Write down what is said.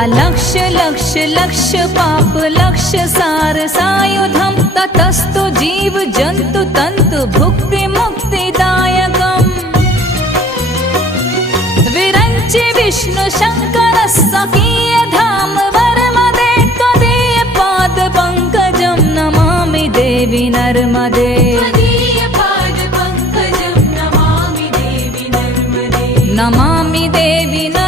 अलक्ष लक्ष लक्ष पाप लक्ष सार सायुधम ततस्तु जीव जंतु तंतु भुक्ति मुक्तिदायकम् विरंचि विष्णु शंकर स्वकीय धाम वर्मदे त्वदीय पाद पंकजं नमामि देवी नर्मदे नमामि देवी नर्मदे।